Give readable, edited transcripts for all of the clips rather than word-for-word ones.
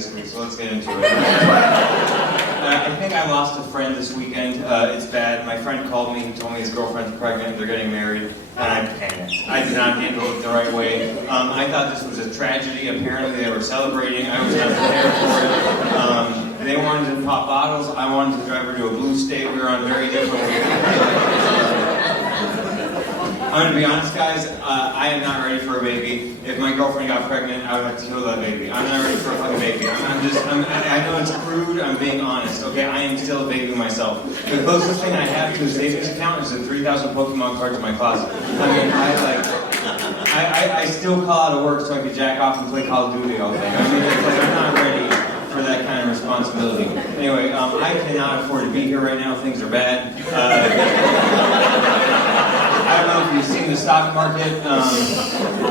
this week, so let's get into it. I think I lost a friend this weekend. It's bad. My friend called me. He told me his girlfriend's pregnant. They're getting married. And I panicked. I did not handle it the right way. I thought this was a tragedy. Apparently they were celebrating. I was not prepared for it. They wanted to pop bottles. I wanted to drive her to a blue state. We were on very different wavelengths. I'm going to be honest, guys. I am not ready for a baby. If my girlfriend got pregnant, I would have to kill that baby. I'm not ready for a fucking baby. I know it's crude. I'm being honest. Okay, I am still a baby myself. The closest thing I have to a savings account is the 3,000 Pokemon cards in my closet. I mean, I still call out of work so I could jack off and play Call of Duty all day. I mean, it's like, I'm not ready for that kind of responsibility. Anyway, I cannot afford to be here right now. Things are bad. I don't know if you've seen the stock market.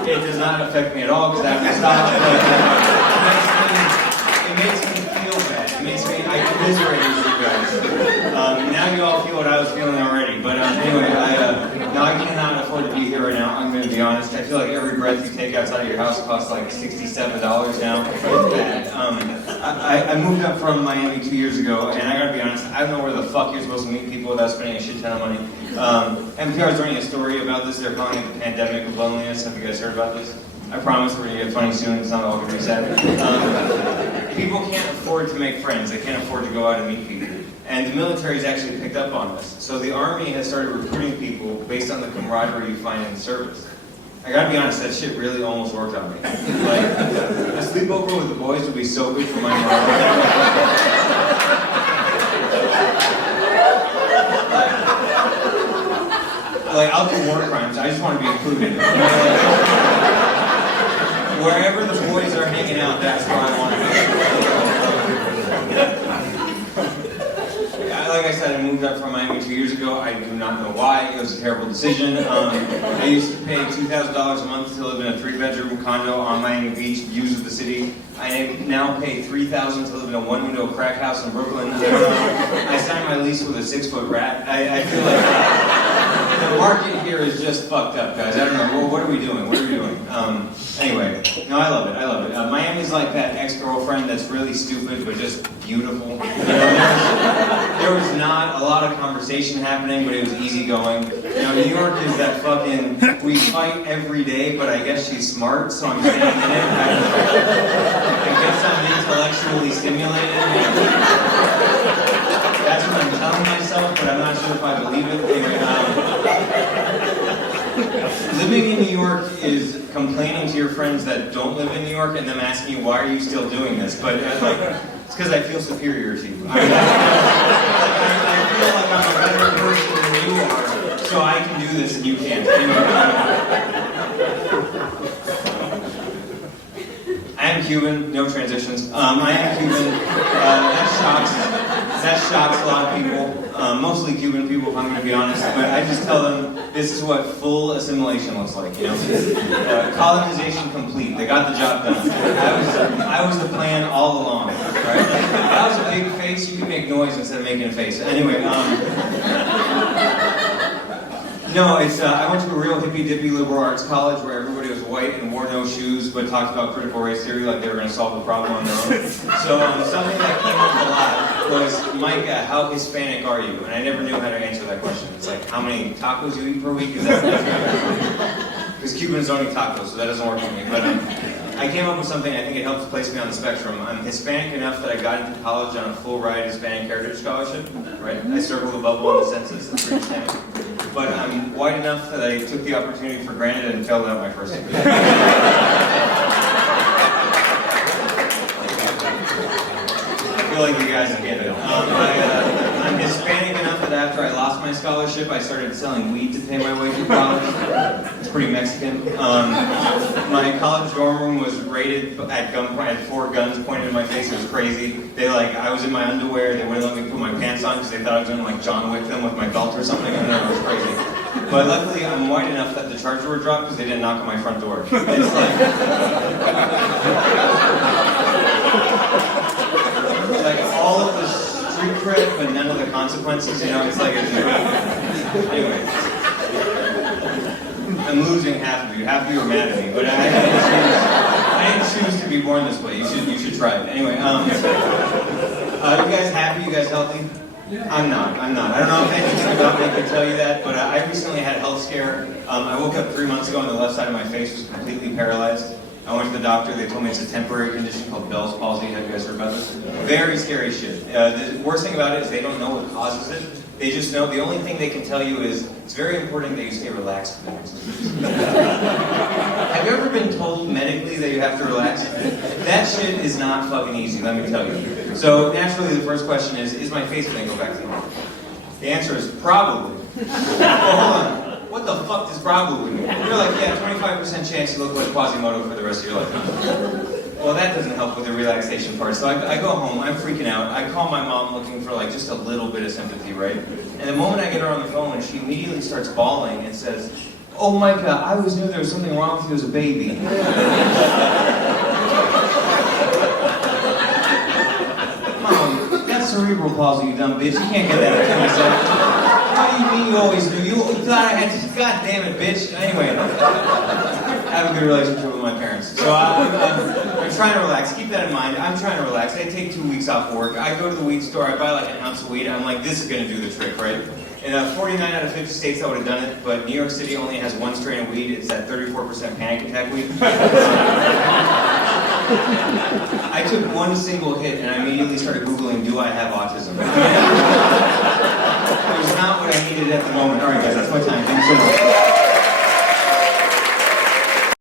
It does not affect me at all because I have to stop. It makes me feel bad. It makes me, I commiserate with you guys. Now you all feel what I was feeling already. But anyway, no, I cannot afford to be here right now. I'm going to be honest. I feel like every breath you take outside of your house costs like $67 now. It's bad. I moved up from Miami 2 years ago, and I gotta be honest, I don't know where the fuck you're supposed to meet people without spending a shit ton of money. NPR is running a story about this. They're calling it the pandemic of loneliness. Have you guys heard about this? I promise we're gonna get funny soon. It's not all gonna be sad. People can't afford to make friends. They can't afford to go out and meet people. And the military's actually picked up on this. So the Army has started recruiting people based on the camaraderie you find in service. I gotta be honest, that shit really almost worked on me. Like, a sleepover with the boys would be so good for my morale. Like, I'll do war crimes, I just want to be included. Wherever the boys are hanging out, that's where I want to be. Like I said, I moved up from Miami 2 years ago. I do not know why. It was a terrible decision. I used to pay $2,000 a month to live in a 3-bedroom condo on Miami Beach, views of the city. I now pay $3,000 to live in a 1-window crack house in Brooklyn. I signed my lease with a 6-foot rat. I feel like the market here is just fucked up, guys. I don't know. What are we doing? What are we doing? Anyway, no, I love it. I love it. Miami's like that ex-girlfriend that's really stupid but just beautiful. You know, there was not a lot of conversation happening, but it was easygoing. You know, New York is that fucking, we fight every day, but I guess she's smart, so I'm staying in it. I guess I'm intellectually stimulated. That's what I'm telling myself, but I'm not sure if I believe it. Anyway, living in New York is complaining to your friends that don't live in New York and them asking you, why are you still doing this? But it's because I feel superior to you. I feel like I'm a better person than you are, so I can do this and you can't. I am Cuban, no transitions. I am Cuban. That shocks a lot of people, mostly Cuban people, if I'm going to be honest. But I just tell them this is what full assimilation looks like. You know, colonization complete. They got the job done. I was the plan all along. Right? That was a big face. You can make noise instead of making a face. Anyway. No, I went to a real hippy-dippy liberal arts college where everybody was white and wore no shoes, but talked about critical race theory like they were going to solve the problem on their own. So something that came up a lot was, Mika, how Hispanic are you? And I never knew how to answer that question. It's like, how many tacos you eat per week? Is that because Cubans don't eat tacos, so that doesn't work for me. But I came up with something, I think it helps place me on the spectrum. I'm Hispanic enough that I got into college on a full ride Hispanic Heritage Scholarship. Right? I circled the bubble on the census, that's pretty standard. But I'm white enough that I took the opportunity for granted and failed out my first degree. I feel like you guys get it. I'm Hispanic enough that after I lost my scholarship, I started selling weed to pay my way through college. It's pretty Mexican. My college dorm room was raided at gunpoint. I had 4 guns pointed in my face. It was crazy. I was in my underwear. They wouldn't let me put my pants on because they thought I was going to like John Wick them with my belt or something. And it was crazy. But luckily, I'm white enough that the charges were dropped because they didn't knock on my front door. It's like all of the street cred, but none of the consequences. You know, it's like anyway. I'm losing half of you. Half of you are mad at me, but I didn't choose to be born this way. You should try it. Anyway, you guys happy? You guys healthy? Yeah. I'm not. I don't know if anything about me can tell you that, but I recently had a health scare. I woke up 3 months ago and the left side of my face was completely paralyzed. I went to the doctor. They told me it's a temporary condition called Bell's palsy. Have you guys heard about this? Very scary shit. The worst thing about it is they don't know what causes it. They just know, the only thing they can tell you is, it's very important that you stay relaxed for the next 2 weeks. Have you ever been told medically that you have to relax? That shit is not fucking easy, let me tell you. So naturally the first question is my face going to go back to normal? The answer is probably. Well, hold on. What the fuck does probably mean? You're like, yeah, 25% chance you look like Quasimodo for the rest of your life. Well, that doesn't help with the relaxation part. So I go home, I'm freaking out. I call my mom looking for like just a little bit of sympathy, right? And the moment I get her on the phone, she immediately starts bawling and says, "Oh Micah, I always knew there was something wrong with you as a baby." Mom, that's cerebral palsy, you dumb bitch. You can't get that at 27. How do you mean you always knew? You thought I had to, god damn it, bitch. Anyway, I have a good relationship with my parents. So I'm trying to relax. Keep that in mind. I'm trying to relax. I take 2 weeks off work. I go to the weed store. I buy like an ounce of weed. I'm like, this is going to do the trick, right? In 49 out of 50 states, I would have done it. But New York City only has one strain of weed. It's that 34% panic attack weed. I took one single hit and I immediately started Googling, do I have autism? It was not what I needed at the moment. All right, guys, that's my time. Thank you so much.